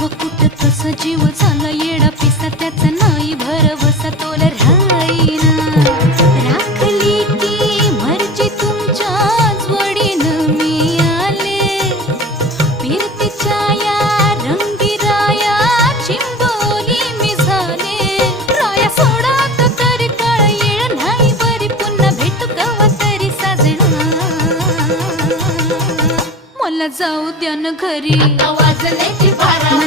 वकुट कसा जीव झाला येडा पिसा त्याचा नाही भरवसा तोल राहीना राखली ती मर्जी तुमच्याच वडीनं मी आले फिरतीच्या या रंगी राया चिंबोली मी झाले राया सोडात तरी कळ येळ नाही बरी पुन्हा भेटू कवा तरी साजना मला जाऊ द्या न घरी आता वाजले की बारा